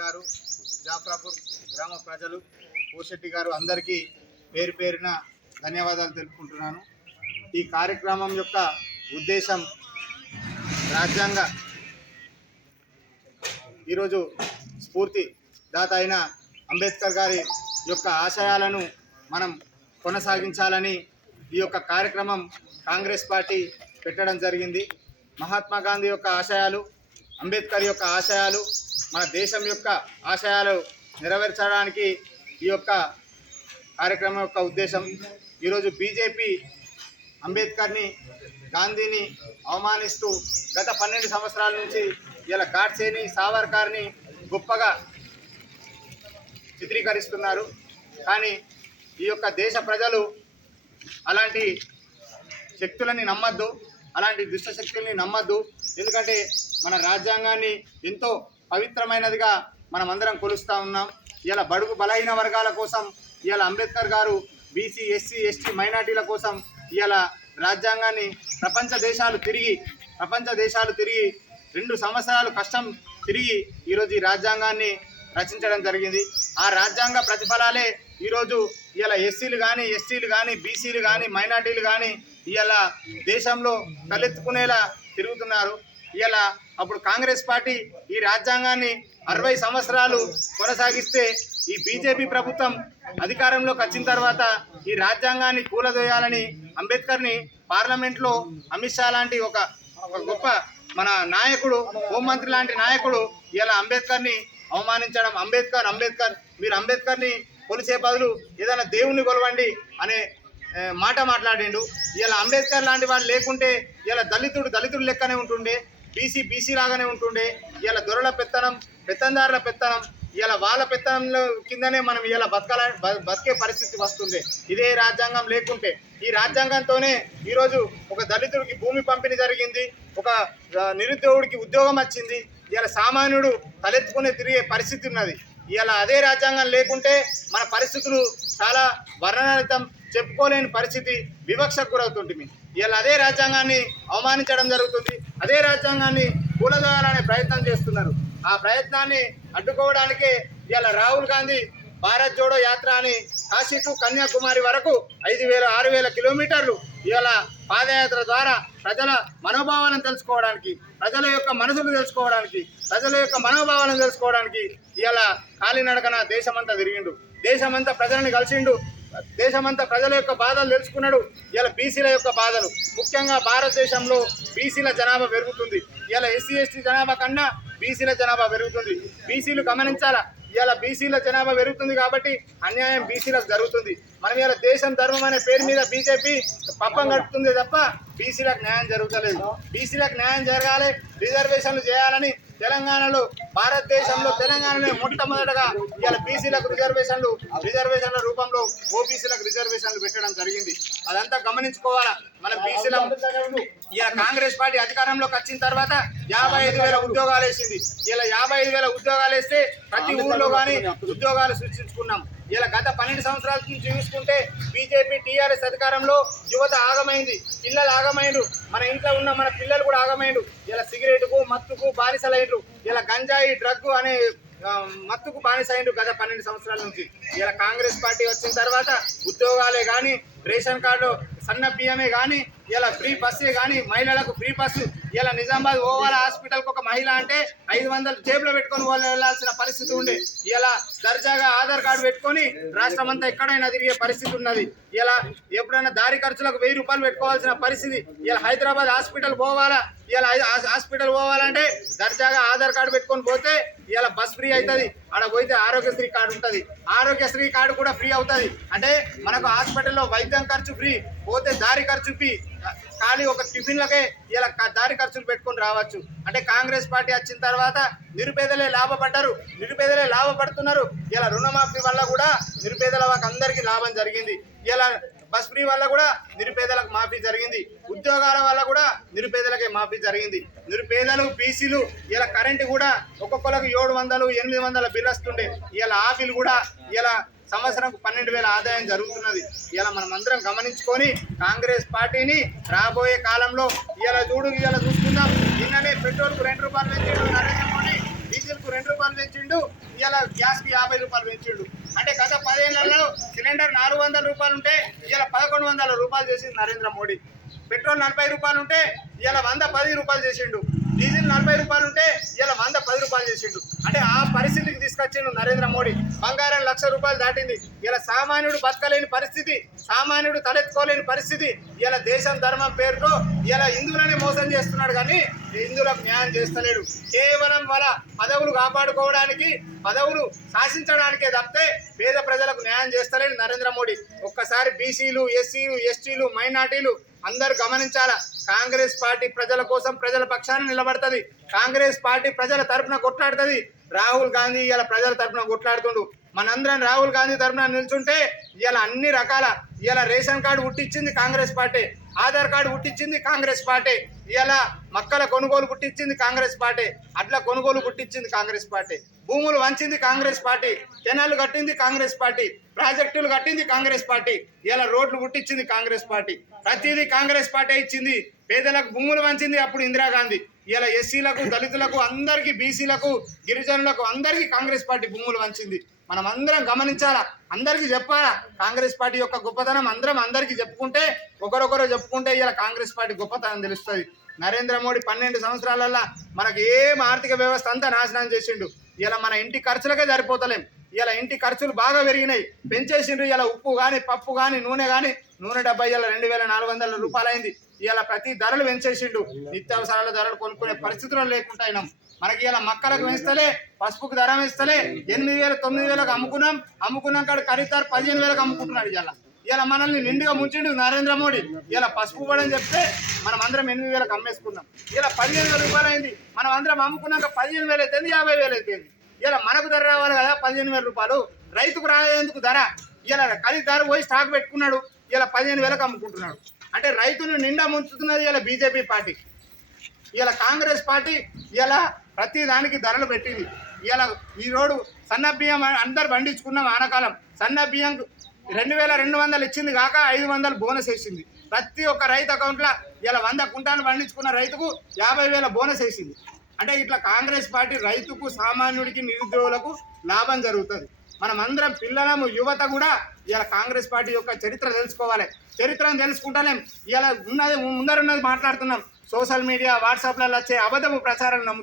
గారు, జాఫ్రాపూర్ గ్రామ ప్రజలు, పోషెట్టి గారు అందరికీ పేరు పేరున ధన్యవాదాలు తెలుపుకుంటున్నాను. ఈ కార్యక్రమం యొక్క ఉద్దేశం రాజ్యాంగ ఈరోజు స్ఫూర్తి దాత అయిన అంబేద్కర్ గారి యొక్క ఆశయాలను మనం కొనసాగించాలని ఈ యొక్క కార్యక్రమం కాంగ్రెస్ పార్టీ పెట్టడం జరిగింది. మహాత్మా గాంధీ యొక్క ఆశయాలు, అంబేద్కర్ యొక్క ఆశయాలు, మన దేశం యొక్క ఆశయాలు నెరవేర్చడానికి ఈ యొక్క కార్యక్రమం యొక్క ఉద్దేశం. ఈరోజు బీజేపీ అంబేద్కర్ని, గాంధీని అవమానిస్తూ గత 12 సంవత్సరాల నుంచి ఇలా గాడ్సేని, సావర్కర్ని గొప్పగా చిత్రీకరిస్తున్నారు. కానీ ఈ యొక్క దేశ ప్రజలు అలాంటి శక్తులని నమ్మద్దు, అలాంటి దుష్ట శక్తుల్ని నమ్మద్దు. ఎందుకంటే మన రాజ్యాంగాన్ని ఎంతో పవిత్రమైనదిగా మనం అందరం కొలుస్తూ ఉన్నాం. ఇలా బడుగు బలహీన వర్గాల కోసం ఇలా అంబేద్కర్ గారు బీసీ, ఎస్సీ, ఎస్టీ, మైనార్టీల కోసం ఇలా రాజ్యాంగాన్ని ప్రపంచ దేశాలు తిరిగి 2 సంవత్సరాలు కష్టం తిరిగి ఈరోజు ఈ రాజ్యాంగాన్ని రచించడం జరిగింది. ఆ రాజ్యాంగ ప్రతిఫలాలే ఈరోజు ఇలా ఎస్సీలు కానీ, ఎస్టీలు కానీ, బీసీలు కానీ, మైనార్టీలు కానీ ఇలా దేశంలో తలెత్తుకునేలా తిరుగుతున్నారు. ఇలా అప్పుడు కాంగ్రెస్ పార్టీ ఈ రాజ్యాంగాన్ని 60 సంవత్సరాలు కొనసాగిస్తే ఈ బీజేపీ ప్రభుత్వం అధికారంలోకి వచ్చిన తర్వాత ఈ రాజ్యాంగాన్ని కూలదోయాలని అంబేద్కర్ని పార్లమెంట్లో అమిత్ షా లాంటి ఒక గొప్ప మన నాయకుడు, హోంమంత్రి లాంటి నాయకుడు ఇలా అంబేద్కర్ని అవమానించడం, అంబేద్కర్ మీరు అంబేద్కర్ని కొలిసే బదులు ఏదైనా దేవుణ్ణి కొలవండి అనే మాట మాట్లాడిండు. ఇలా అంబేద్కర్ లాంటి వాళ్ళు లేకుంటే ఇలా దళితుడు లెక్కనే ఉంటుండే, బీసీ లాగానే ఉంటుండే. ఇలా దొరల పెత్తనం, పెత్తందారుల పెత్తనం, ఇలా వాళ్ళ పెత్తనంలో కిందనే మనం ఇలా బతికే పరిస్థితి వస్తుంది. ఇదే రాజ్యాంగం లేకుంటే. ఈ రాజ్యాంగంతోనే ఈరోజు ఒక దళితుడికి భూమి పంపిణీ జరిగింది, ఒక నిరుద్యోగుడికి ఉద్యోగం వచ్చింది. ఇలా సామాన్యుడు తలెత్తుకునే తిరిగే పరిస్థితి ఉన్నది. ఇలా అదే రాజ్యాంగం లేకుంటే మన పరిస్థితులు చాలా వర్ణనాతీతం, చెప్పుకోలేని పరిస్థితి, వివక్షకు గురవుతుంటుంది. ఇలా అదే రాజ్యాంగాన్ని అవమానించడం జరుగుతుంది, అదే రాజ్యాంగాన్ని కూలదోయాలనే ప్రయత్నం చేస్తున్నారు. ఆ ప్రయత్నాన్ని అడ్డుకోవడానికే ఇలా రాహుల్ గాంధీ భారత్ జోడో యాత్ర అని కాశీకు కన్యాకుమారి వరకు 5,000-6,000 కిలోమీటర్లు ఇలా పాదయాత్ర ద్వారా ప్రజల మనోభావాలను తెలుసుకోవడానికి, ప్రజల యొక్క మనసులు తెలుసుకోవడానికి, ప్రజల యొక్క మనోభావాలను తెలుసుకోవడానికి ఇలా కాలినడకన దేశమంతా తిరిగిండు, దేశమంతా ప్రజలను కలిసిండు, దేశమంతా ప్రజల యొక్క బాధలు తెలుసుకున్నాడు. ఇలా బీసీల యొక్క బాధలు, ముఖ్యంగా భారతదేశంలో బీసీల జనాభా పెరుగుతుంది. ఇలా ఎస్సీ ఎస్టీ జనాభా కన్నా బీసీల జనాభా పెరుగుతుంది. బీసీలు గమనించాలా, ఇలా బీసీల జనాభా పెరుగుతుంది కాబట్టి అన్యాయం బీసీలకు జరుగుతుంది. మనం ఇలా దేశం ధర్మం అనే పేరు మీద బీజేపీ పప్పం కట్టుతుంది తప్ప బీసీలకు న్యాయం జరుగుతలేదు. బీసీలకు న్యాయం జరగాలి, రిజర్వేషన్లు చేయాలని తెలంగాణలో, భారతదేశంలో తెలంగాణలో మొట్టమొదటగా ఇలా బీసీలకు రిజర్వేషన్ల రూపంలో ఓబీసీలకు రిజర్వేషన్లు పెట్టడం జరిగింది. అదంతా గమనించుకోవాలా. మన బీసీలో ఇలా కాంగ్రెస్ పార్టీ అధికారంలోకి వచ్చిన తర్వాత 55,000 ఉద్యోగాలు వేసింది. ఇలా 55,000 ఉద్యోగాలు వేస్తే ప్రతి ఊర్లో కానీ ఉద్యోగాలు సృష్టించుకున్నాం. ఇలా గత 12 సంవత్సరాల నుంచి చూసుకుంటే బీజేపీ, టీఆర్ఎస్ అధికారంలో యువత ఆగమైంది, పిల్లలు ఆగమైండు, మన ఇంట్లో ఉన్న మన పిల్లలు కూడా ఆగమైండు. ఇలా సిగరెట్కు, మత్తుకు బానిసలైండ్రు. ఇలా గంజాయి, డ్రగ్ అనే మత్తుకు బానిసైండు గత 12 సంవత్సరాల నుంచి. ఇలా కాంగ్రెస్ పార్టీ వచ్చిన తర్వాత ఉద్యోగాలే కానీ, రేషన్ కార్డు, సన్న బియ్యమే కానీ, ఇలా ఫ్రీ బస్సే కానీ, మహిళలకు ఫ్రీ బస్సు. ఇలా నిజామాబాద్ ఓవాల హాస్పిటల్కి ఒక మహిళ అంటే 500 జేబులో పెట్టుకొని వాళ్ళు వెళ్లాల్సిన పరిస్థితి ఉండే. ఇలా దర్జాగా ఆధార్ కార్డు పెట్టుకొని రాష్ట్రం అంతా ఎక్కడైనా తిరిగే పరిస్థితి ఉన్నది. ఇలా ఎప్పుడైనా దారి ఖర్చులకు 1000 రూపాయలు పెట్టుకోవాల్సిన పరిస్థితి. ఇలా హైదరాబాద్ హాస్పిటల్ పోవాలా, ఇలా హాస్పిటల్ పోవాలంటే దర్జాగా ఆధార్ కార్డు పెట్టుకొని పోతే ఇలా బస్ ఫ్రీ అవుతుంది. ఆడ పోతే ఆరోగ్యశ్రీ కార్డు ఉంటుంది, ఆరోగ్యశ్రీ కార్డు కూడా ఫ్రీ అవుతుంది. అంటే మనకు హాస్పిటల్లో వైద్యం ఖర్చు ఫ్రీ, పోతే దారి ఖర్చు ఫ్రీ, ఖాళీ ఒక టిఫిన్లకే ఇలా దారి ఖర్చులు పెట్టుకొని రావచ్చు. అంటే కాంగ్రెస్ పార్టీ వచ్చిన తర్వాత నిరుపేదలే లాభపడుతున్నారు. ఇలా రుణమాఫీ వల్ల కూడా నిరుపేదల అందరికీ లాభం జరిగింది. ఇలా బస్ ఫ్రీ వల్ల కూడా నిరుపేదలకు మాఫీ జరిగింది. ఉద్యోగాల వల్ల కూడా నిరుపేదలకే మాఫీ జరిగింది. నిరుపేదలు, బీసీలు ఇలా కరెంటు కూడా ఒక్కొక్కరికి 700-800 బిల్ వస్తుండే. ఇలా ఆ బిల్ కూడా ఇలా సంవత్సరంకు 12,000 ఆదాయం జరుగుతున్నది. ఇలా మనం అందరం గమనించుకొని కాంగ్రెస్ పార్టీని రాబోయే కాలంలో ఇలా చూసుకుందాం. నిన్ననే పెట్రోల్కు 2 రూపాయలు పెంచిండు నరేంద్ర మోడీ, డీజిల్కు 2 రూపాయలు పెంచిండు. ఇవాళ గ్యాస్కి 50 రూపాయలు పెంచిండు. అంటే గత 10 ఏళ్లలో సిలిండర్ 400 రూపాయలు ఉంటే ఇవాళ 1100 రూపాయలు చేసింది నరేంద్ర మోడీ. పెట్రోల్ 40 రూపాయలు ఉంటే ఇవాళ 110 రూపాయలు చేసిండు. డీజిల్ 40 రూపాయలు ఉంటే ఇవాళ 110 రూపాయలు చేసిండు. అంటే ఆ పరిస్థితికి తీసుకొచ్చిండు నరేంద్ర మోడీ. బంగారం 1,00,000 రూపాయలు దాటింది. ఇలా సామాన్యుడు బతకలేని పరిస్థితి, సామాన్యుడు తలెత్తుకోలేని పరిస్థితి. ఇలా దేశం ధర్మం పేరుతో ఇలా హిందువులనే మోసం చేస్తున్నాడు కానీ హిందువులకు న్యాయం చేస్తలేడు. కేవలం వాళ్ళ పదవులు కాపాడుకోవడానికి, పదవులు శాసించడానికే తప్పితే పేద ప్రజలకు న్యాయం చేస్తలేడు నరేంద్ర మోడీ. ఒక్కసారి బీసీలు, ఎస్సీలు, ఎస్టీలు, మైనార్టీలు అందరూ గమనించాలా. కాంగ్రెస్ పార్టీ ప్రజల కోసం, ప్రజల పక్షాన నిలబడుతుంది. కాంగ్రెస్ పార్టీ ప్రజల తరపున కొట్లాడుతుంది. రాహుల్ గాంధీ ఇలా ప్రజల తరపున కొట్లాడుతుండు. మనందరం రాహుల్ గాంధీ తరపున నిల్చుంటే ఇలా అన్ని రకాల ఇలా రేషన్ కార్డు పుట్టించింది కాంగ్రెస్ పార్టీ, ఆధార్ కార్డు పుట్టించింది కాంగ్రెస్ పార్టీ, ఇలా మక్కల కొనుగోలు పుట్టించింది కాంగ్రెస్ పార్టీ, అట్ల కొనుగోలు పుట్టించింది కాంగ్రెస్ పార్టీ, భూములు వంచింది కాంగ్రెస్ పార్టీ, కెనాలు కట్టింది కాంగ్రెస్ పార్టీ, ప్రాజెక్టులు కట్టింది కాంగ్రెస్ పార్టీ, ఇలా రోడ్లు పుట్టించింది కాంగ్రెస్ పార్టీ. ప్రతిదీ కాంగ్రెస్ పార్టీ ఇచ్చింది. పేదలకు భూములు వంచింది అప్పుడు ఇందిరాగాంధీ. ఇలా ఎస్సీలకు, దళితులకు, అందరికీ, బీసీలకు, గిరిజనులకు అందరికీ కాంగ్రెస్ పార్టీ భూములు వంచింది. మనం అందరం గమనించాలా, అందరికీ చెప్పాలా. కాంగ్రెస్ పార్టీ యొక్క గొప్పతనం అందరికీ చెప్పుకుంటే, ఒకరొకరు చెప్పుకుంటే ఇలా కాంగ్రెస్ పార్టీ గొప్పతనం తెలుస్తుంది. నరేంద్ర మోడీ 12 సంవత్సరాలల్లో మనకి ఏం ఆర్థిక వ్యవస్థ అంతా నాశనం చేసిండు. ఇలా మన ఇంటి ఖర్చులకే సరిపోతలేం. ఇలా ఇంటి ఖర్చులు బాగా పెరిగినాయి, పెంచేసిండ్రు. ఇలా ఉప్పు కానీ, పప్పు కానీ, నూనె కానీ, నూనె డబ్బా ఇలా 2,400 రూపాయలు అయింది. ఇలా ప్రతి ధరలు పెంచేసిండు. నిత్యావసరాల ధరలు కొనుక్కునే పరిస్థితులు లేకుండా అయినాం. మనకి ఇలా మక్కలకు వేస్తలే, పసుపుకు ధర వేస్తలే. 8,000, 9,000 అమ్ముకున్నాక ఖరీదారు 15,000 అమ్ముకుంటున్నాడు. ఇలా మనల్ని నిండుగా ముంచిండు నరేంద్ర మోడీ. ఇలా పసుపు పడని చెప్తే మనం అందరం 8,000 అమ్మేసుకున్నాం. ఇలా 15,000 రూపాయలు అయింది. మనం అందరం అమ్ముకున్నాక 15,000 అవుతుంది, 50,000 అవుతుంది. ఇలా మనకు ధర రావాలి కదా 15,000 రూపాయలు, రైతుకు రాయేందుకు ధర. ఇలా ఖరీదారు పోయి స్టాక్ పెట్టుకున్నాడు, ఇలా 15,000 అమ్ముకుంటున్నాడు. అంటే రైతును నిండా ముంచుతున్నది ఇలా బీజేపీ పార్టీ. ఇలా కాంగ్రెస్ పార్టీ ఇలా ప్రతి దానికి ధరలు పెట్టింది. ఇలా ఈరోడు సన్న బియ్యం అందరు పండించుకున్నాం. ఆనకాలం సన్న బియ్యం 2,200 ఇచ్చింది కాక 500 బోనస్ వేసింది. ప్రతి ఒక్క రైతు అకౌంట్లో ఇలా 100 కుంటాలు పండించుకున్న రైతుకు 50,000 బోనస్ వేసింది. అంటే ఇట్లా కాంగ్రెస్ పార్టీ రైతుకు, సామాన్యుడికి, నిరుద్యోగులకు లాభం జరుగుతుంది. మనం అందరం పిల్లలము, యువత కూడా ఇలా కాంగ్రెస్ పార్టీ యొక్క చరిత్ర తెలుసుకోవాలి. చరిత్రను తెలుసుకుంటానేం ఇలా ఉన్నది ముందరున్నది మాట్లాడుతున్నాం. సోషల్ మీడియా, వాట్సాప్లలో వచ్చే అబద్ధపు ప్రచారాలు నమ్ముతున్నాం.